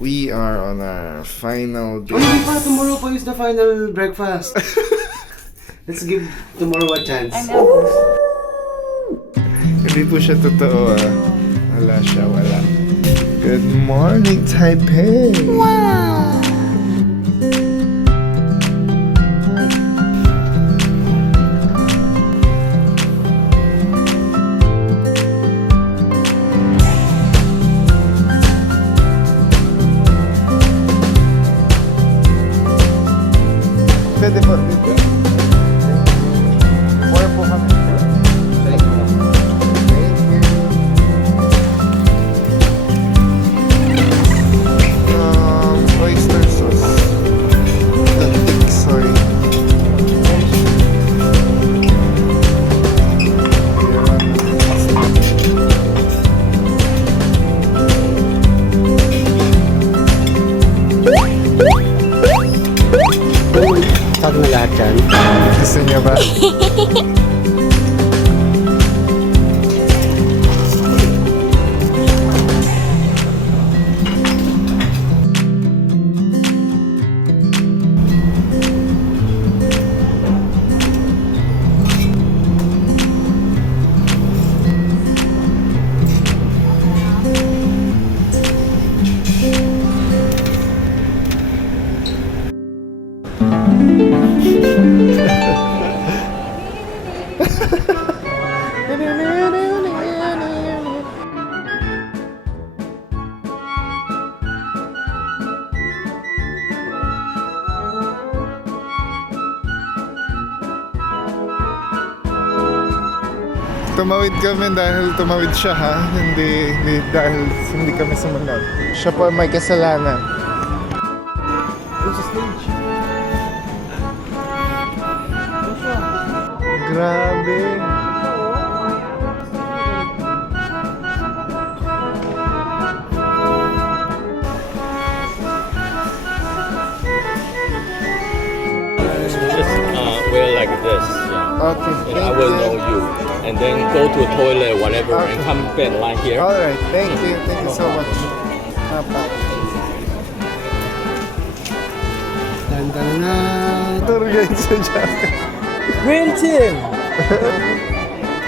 We are on our final day. Oh, hindi pa. Tomorrow pa is the final breakfast. Let's give tomorrow a chance. Hindi po siya totoo ah. Wala siya, wala. Good morning, Taipei! Wow! Pwede po dito. Or po kami. Thank you. Oyster sauce. The thick soy. Sag na lahat yan. Gusto niya ba? Tumawid kami dahil tumawid siya ha. Hindi dahil hindi kami sumunod. Siya po may kasalanan. Doon sa stage. Grabe. Just wear like this, yeah. Okay, And thank I will you. know you. And then go to a toilet, whatever, Okay. and come back line here. Alright, thank you. Thank you so much. Papa. Dan. Tour guide sa jacket. Green team!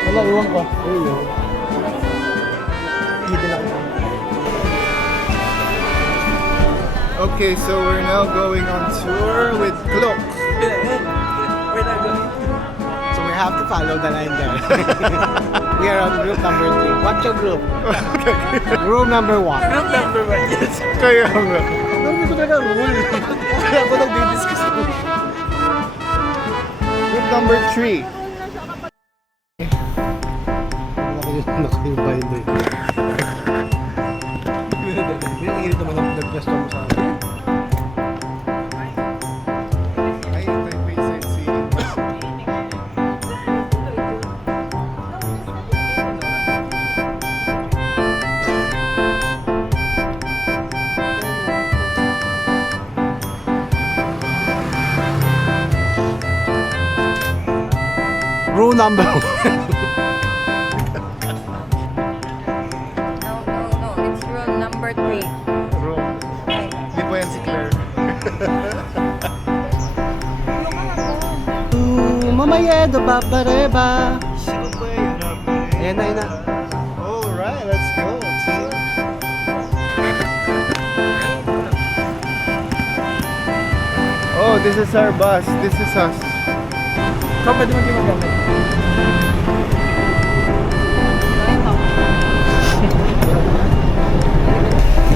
Wala, iwan ko. Okay, so we're now going on tour with Cloak. So we have to follow the line there. We are on group number 3. What's your group? Group number 1. Group number 1, yes. Kaya nga. Hindi ko talaga rule. Kaya ako nag-discuss ko. Group number 3. Nakayubay doon. Pinangirit naman ang nag-resto mo sa akin. Ay, Taipei sightseeing. Rule number 1. No, it's rule number 3. Room. Di po yan si Claire. Mamaya do babareba. Ayan na. Alright, let's go. Team. Oh, this is our bus. This is us. Kapag di mo ginagamit.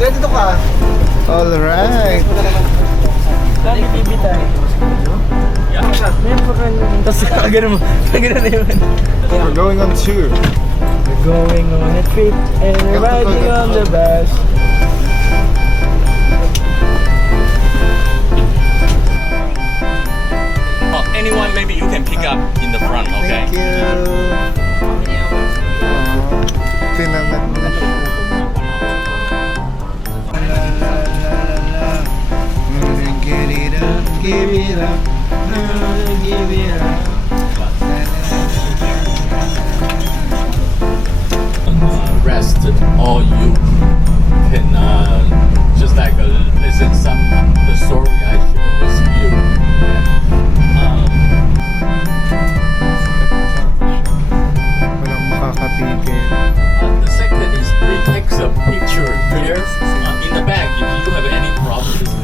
Dito ka. Alright. Dali bibi tayo. Meron pa ka naman. Tapos kagano mo. Kagano na yun. We're going on tour. We're going on a trip and we're riding on the bus. Oh, anyone, maybe you can pick up in the front, okay? Thank you. Tinamad na siya. Give it up, give it up, give it up. Rest, or you can just like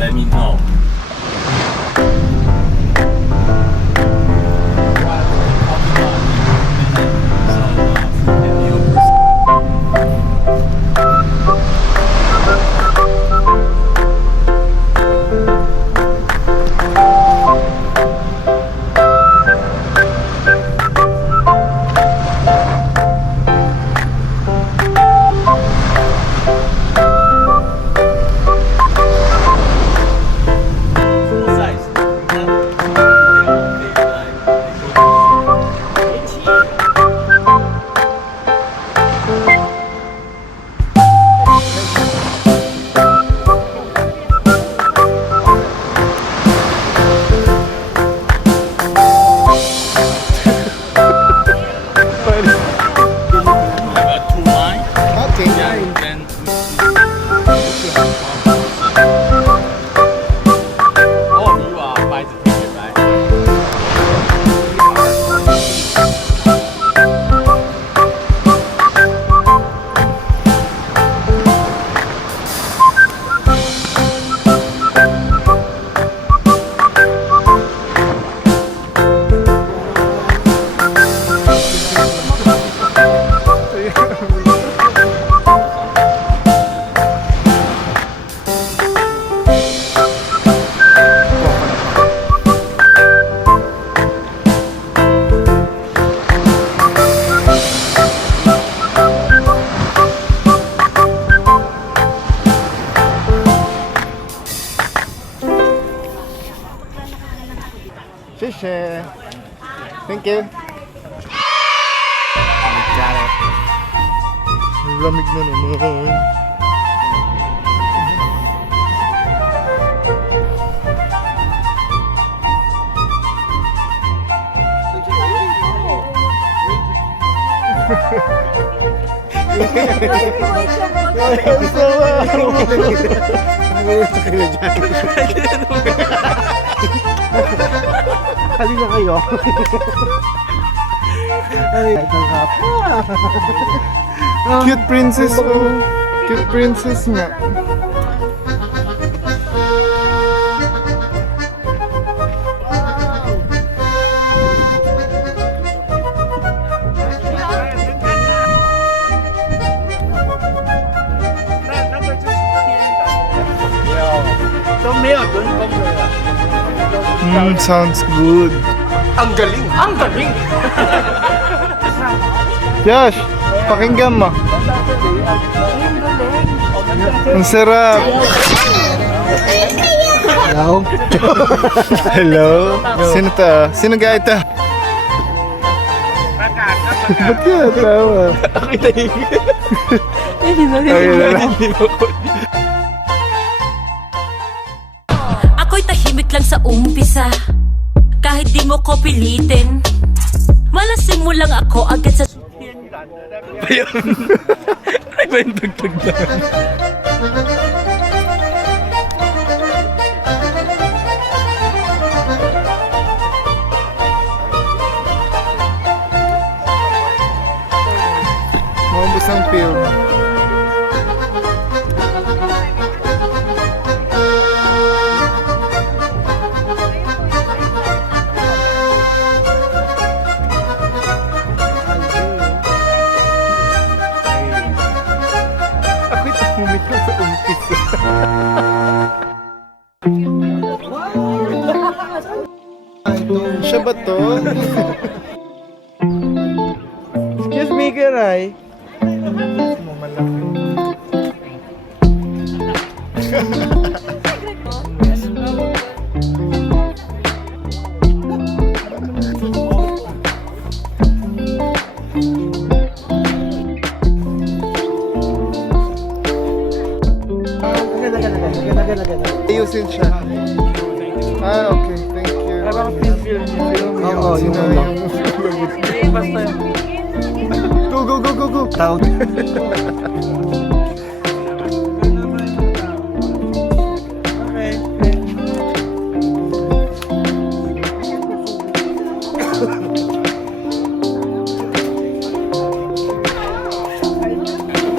let me know. Full size. Two line. Okay. Yeah, then oh, you are buy the ticket, right? Shisha. Thank you. Got it. Ang lamig na naman. Halina kayo. Ay, tangkap. Cute princess oh. Cute princess nga. Sounds good. Ang galing! Ang galing! Josh, pakinggan mo. Ang sarap. Hello? Hello? Sino to? Sino gaya ito? Ba't ka natawa? Ako'y tahimik lang sa umpisa. Kahit di mo ko pilitin, malasing mo lang ako agad sa... Ay ba yung tugtog na? Maubos ang film. Ako'y tahimik lang sa umpisa. Siya ba to? Excuse me, Karay. Ayusin siya. Ah, okay. Thank you. Oo, Sino yung yung Go, go, go, go, go. tawag.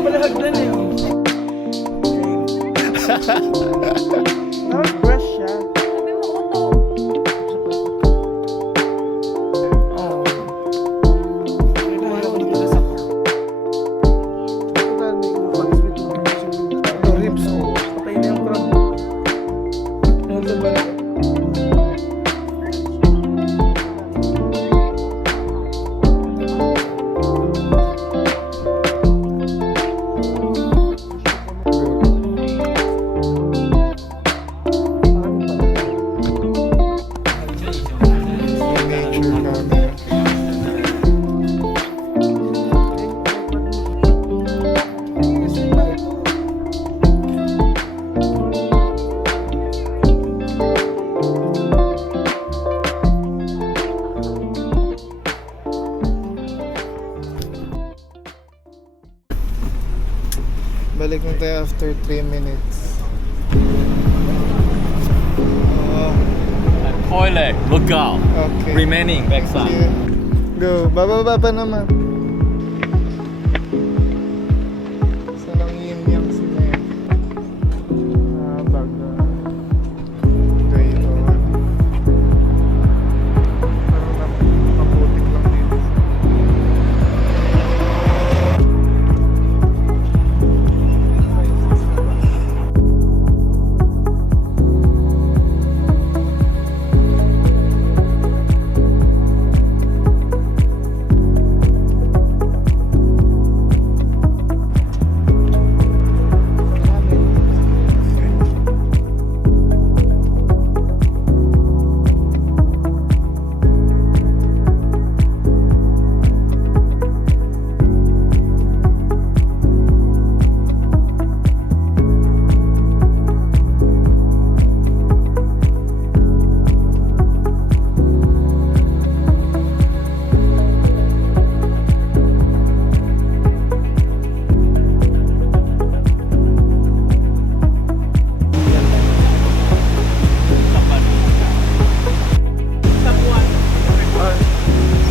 Malahagdan eh. after 3 minutes. Oh, Toilet, look out. okay. Remaining backside. Sige. Go. Bababa pa naman. Saan ang yin-yang sila yan? Baga. Gayon. Parang maputik lang dito.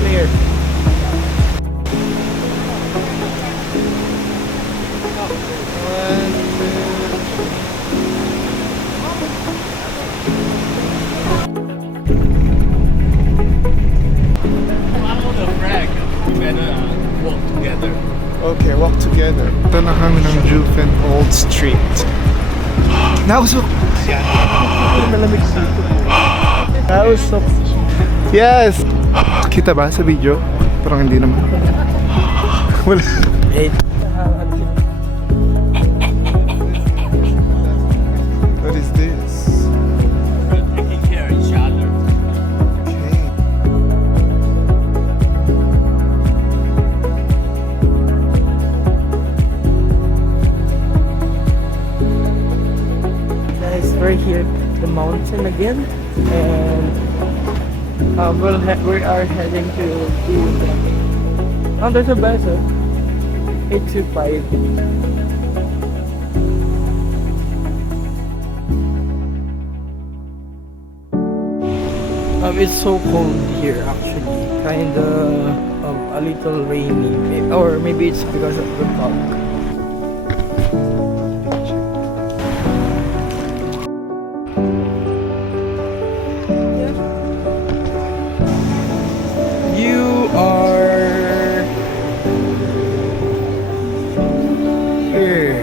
Clear. Follow the flag. We better walk together. Okay, walk together. Ito na kami ng Juven Old Street. Nausok! Malamig dito. Nausok. Yes! Kita ba sa video? Parang hindi naman. Wala. What is this? We're taking care of each other. Okay. Guys, we're here at the mountain again, and we are heading to there's a bus, 825. It's so cold here actually, kinda a little rainy, or maybe it's because of the fog. You are here.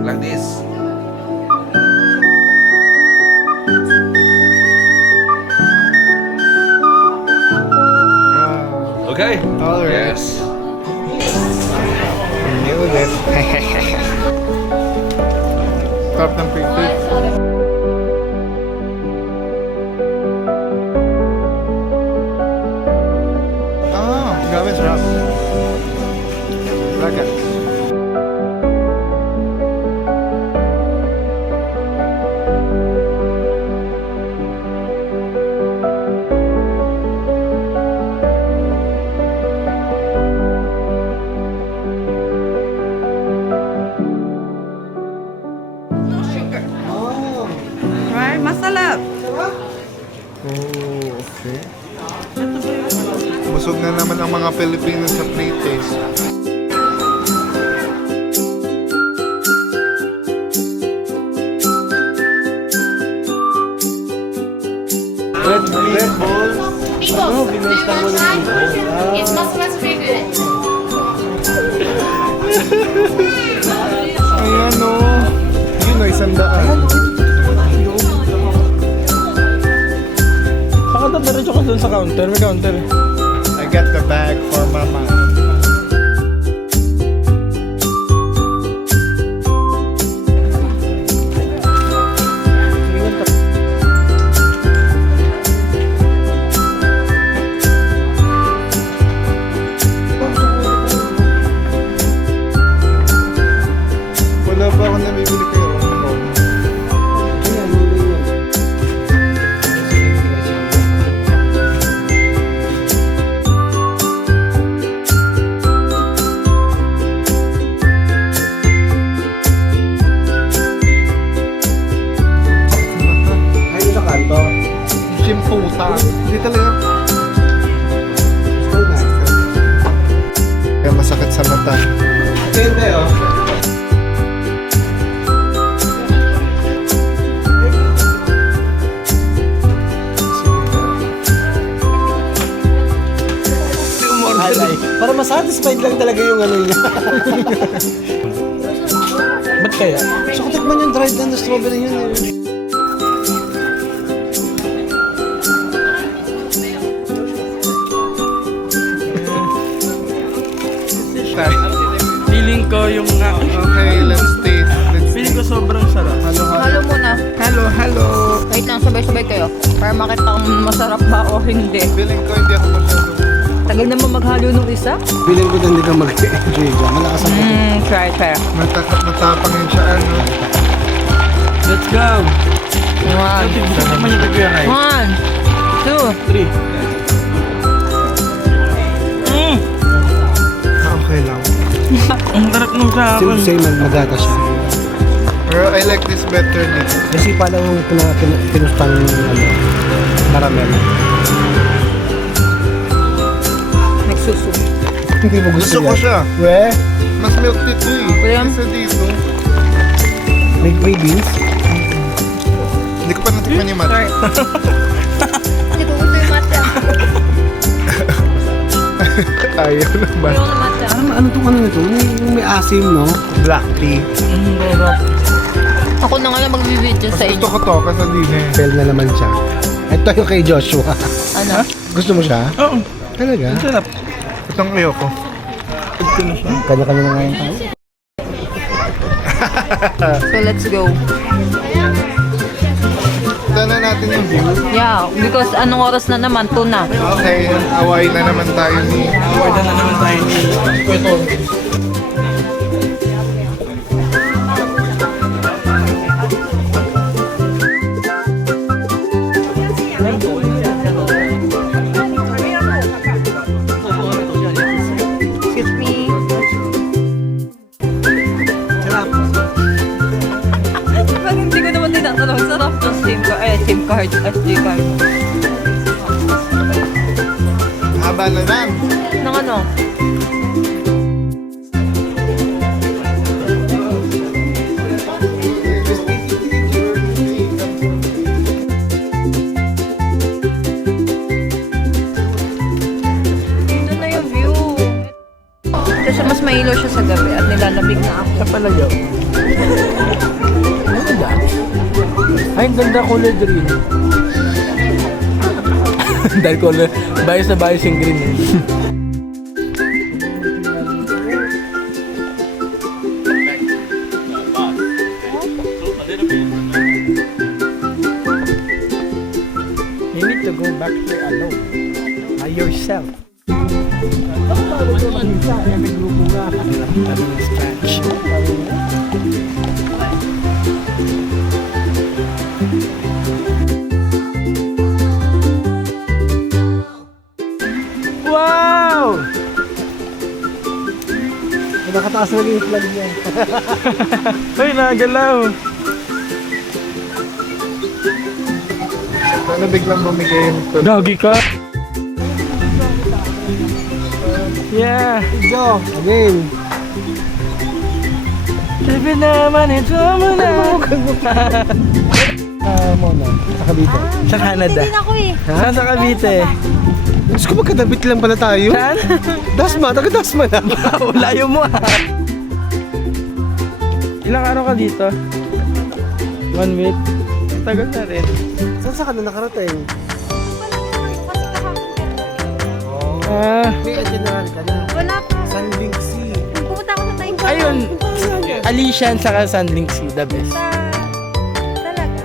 Like this. Wow. Okay? Alright. Yes. Knew it. Top ng picture. Ah, grabe sarap. Laga. Right? Masarap. Oh, okay. Busog na naman ang mga Pilipino sa pre-taste. Red Bull. Istanbul yung dito. It's not frustrated. Ayan o. Yun o, 100. Saka diretso ka dun sa counter. May counter. I got the bag for mama. Wala ba ako nabibili kayo? Ay, sa kanto. Chimputa. Hindi talaga. Stay na. Kaya masakit sa mata. Hindi oh. Alay. Para masatisfied lang talaga yung ano niya. Ba't kaya? Gusto ko tikman yung dried na strawberry yun eh. Feeling ko yung Okay, let's taste. Let's feeling ko sobrang sarap. Hello, hello. Halo muna. Hello, hello. Wait lang, sabay-sabay kayo. Para makita kung masarap ba o hindi. Feeling ko hindi ako masyadong... Tagal naman maghalo nung isa. Feeling ko hindi ka mag-enjoy dyan. Malakas ang puto. Try. Matapang yun siya, ano. Let's go! One. Tignan mo yung review na 1, 2. 3. Okay lang. Ang sarap nung Same, sapon. same magata siya. Pero I like this better dito. Kasi pala yung pinustang ano, caramel. Nagsusu. Hindi mo gusto Gusto ko yan? siya. We? Mas milk dito eh. William? Kaysa dito. May beans? Hindi ko pa natikman yung mata. Sorry. Hindi ko gusto yung matcha. Ayaw naman. Yung matcha. Ano tong ano nito? Yung may asim, no? Black tea. Ako na nga lang magbibideo Mas sa gusto inyo. ko to kasi di na eh. Bell na naman siya. Ito yung kay Joshua. Ano? Gusto mo siya? Oo, Talaga? ang sarap. Itong ayoko. Ito na siya. Kanya-kanya na ngayon tayo. So let's go. Ito na natin yung view. Yeah, because anong oras na naman? 2 na. Okay, away na naman tayo ni... Order na naman tayo ni Kuya Excuse me. Pag hindi ko naman tinatanong, sarap ng SIM card, SD card. Haba na lang. Nang ano? Ito na yung view. Kasi mas mailaw siya sa gabi at nilalamig na ako. Sa palagaw. Ano ba? Ay, ang ganda kulay green. Dahil kulay, bias na bias yung green eh. You need to go back here alone. By yourself. May grupo nga. Stretch. Wow! Nakataas na yung flag niya. Ay, nagalaw. Sana biglang bumigay yung to. Gagi ka. Yeah. Go! Again! Sabi naman ito mo na. Mona, sa Cavite. Sa Canada. Hindi ako eh. Ha? Sa Cavite. Diyos ko, magkadabit lang pala tayo. Saan? Dasma, taga-Dasma na. Wow, layo mo ah. Ilang araw ka dito? 1 week. Tagal na rin. Saan sa ka na nakarating? Ah, May itinerary ka na. Wala pa. Sanlingsi. Pumunta ako sa time. ayun. Alician saka Sandlingsi, the best. Talaga?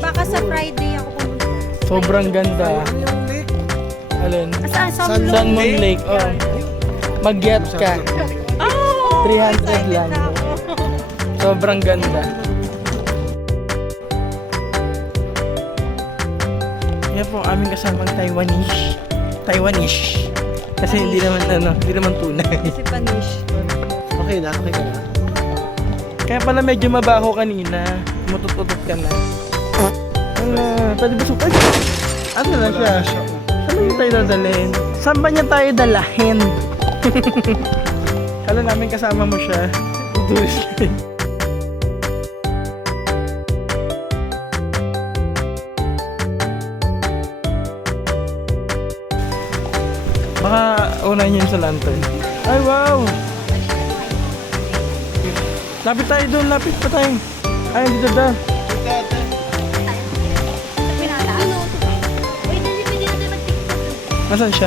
Baka sa Friday ako pumunta. Sobrang ganda. Ano yung lake? Alin? Saan? San Mon Lake, oh. Mag-get ka. 300 lang. Sobrang ganda. Yan po, aming kasamang Taiwanese. Kasi hindi naman tunay. Si Panish. Okay na, okay ka na. Kaya pala medyo mabaho kanina. Mutututot ka na. Pwede ba sukay? Ano na siya? Saan ba niya tayo dadalhin? Saan ba niya tayo dalahin? Kala namin kasama mo siya. Baka unahin yun sa lantern. Ay, wow! Lapit tayo doon, lapit pa tayo. Ay, dito daw. Nasaan siya?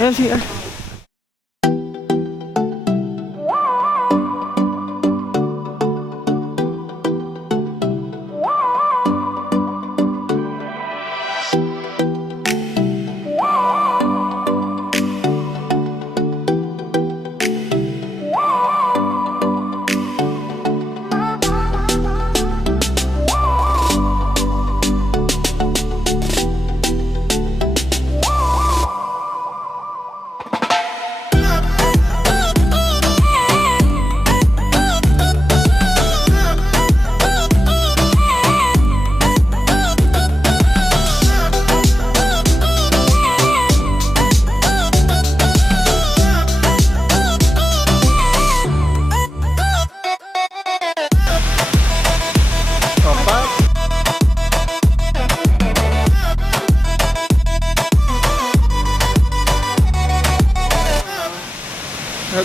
Ayan si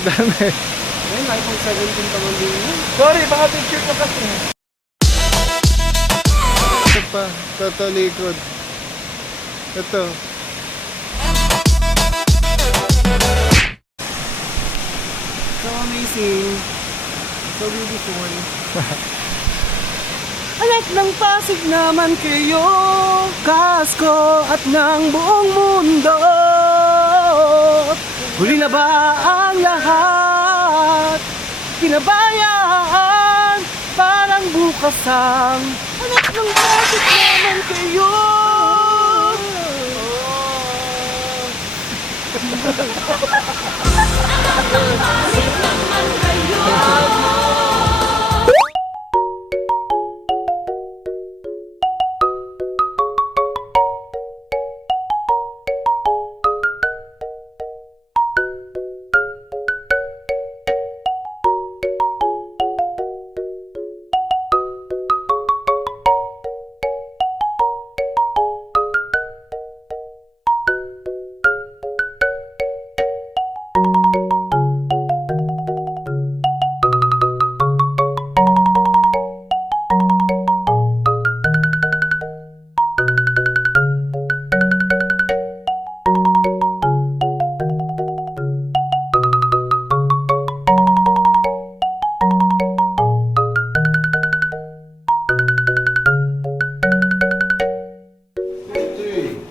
Dami. Ayun, iPhone 17 pa man din yun. Sorry, baka picture ko kasi. Ito pa. Ito likod. Ito. So amazing. So beautiful. Anak ng Pasig naman kayo, kasko at ng buong mundo. Huli na ba ang lahat? Pinabayaan, parang bukas ang anak ng Pasig naman kayo.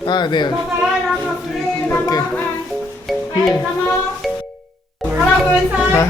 Ah, there. Okay. Here. Ha?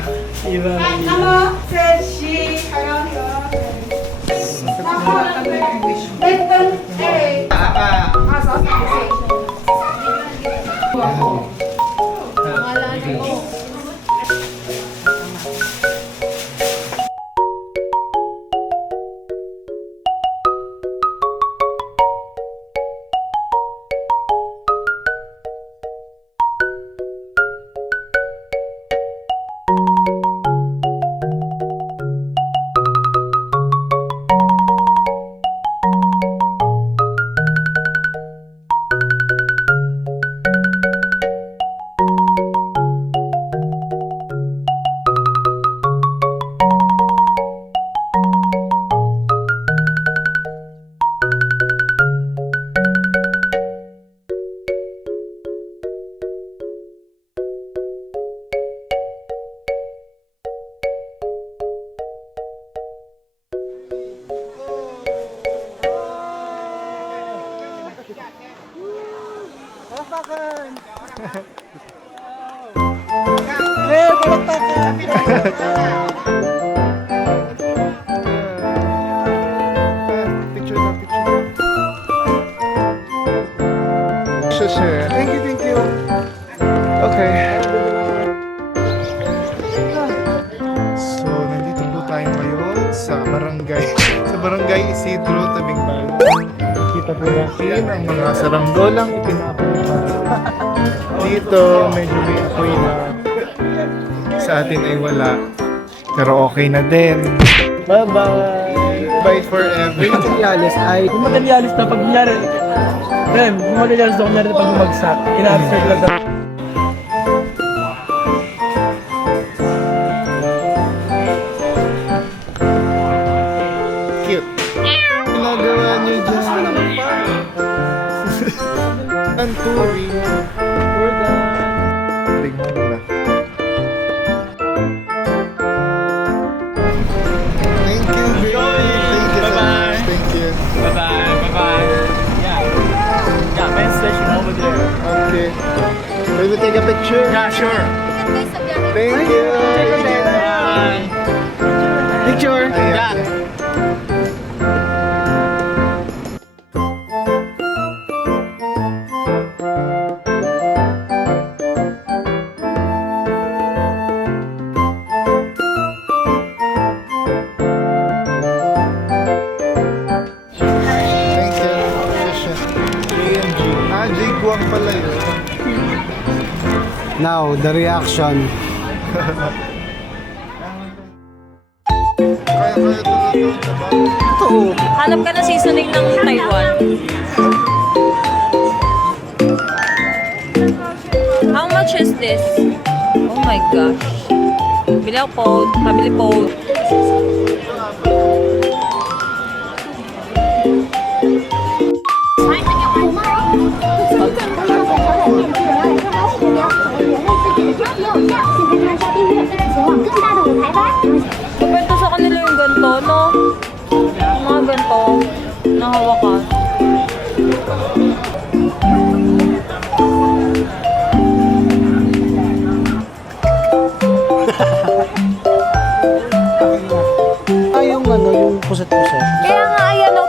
palakpakan! Eh, palakpakan! Picture na, picture. Share. Thank you, thank you. Okay. So, nandito po tayo ngayon sa barangay Isidro, Tabing Balo. Kita po natin ang mga saranggolang ipinapulipan. Dito, medyo may apoy na sa atin ay wala. Pero okay na din. Bye-bye! Bye forever. Materials ay Kung materialis na pag kunyari, kung materialis na kunyari na pag bumagsak, ina-absorb lang daw. Cute. Ginagawa niyo dyan. Ang turing. We're done. Tingnan mo na. Thank you, baby. Thank you so much. Thank you. Bye-bye. Bye-bye. Yeah, men's station over there. Okay. Will we take a picture? Yeah, sure. Thank you. Bye. picture. Ayan. Thank you. JMG. Ah, J. Guang pala yun. Now, the reaction. Kaya tulog na ba? Hanap ka na seasoning ng Taiwan. How much is this? Oh my gosh. Bili ako po. Pabili po. Kapento sa kanila yung ganito, no? Yung mga ganito. Nahawakan. Ay, yung ano, yung puset-puset. Kaya nga, ayan o.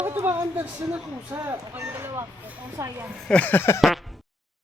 Bakit ba ang dags na pusa?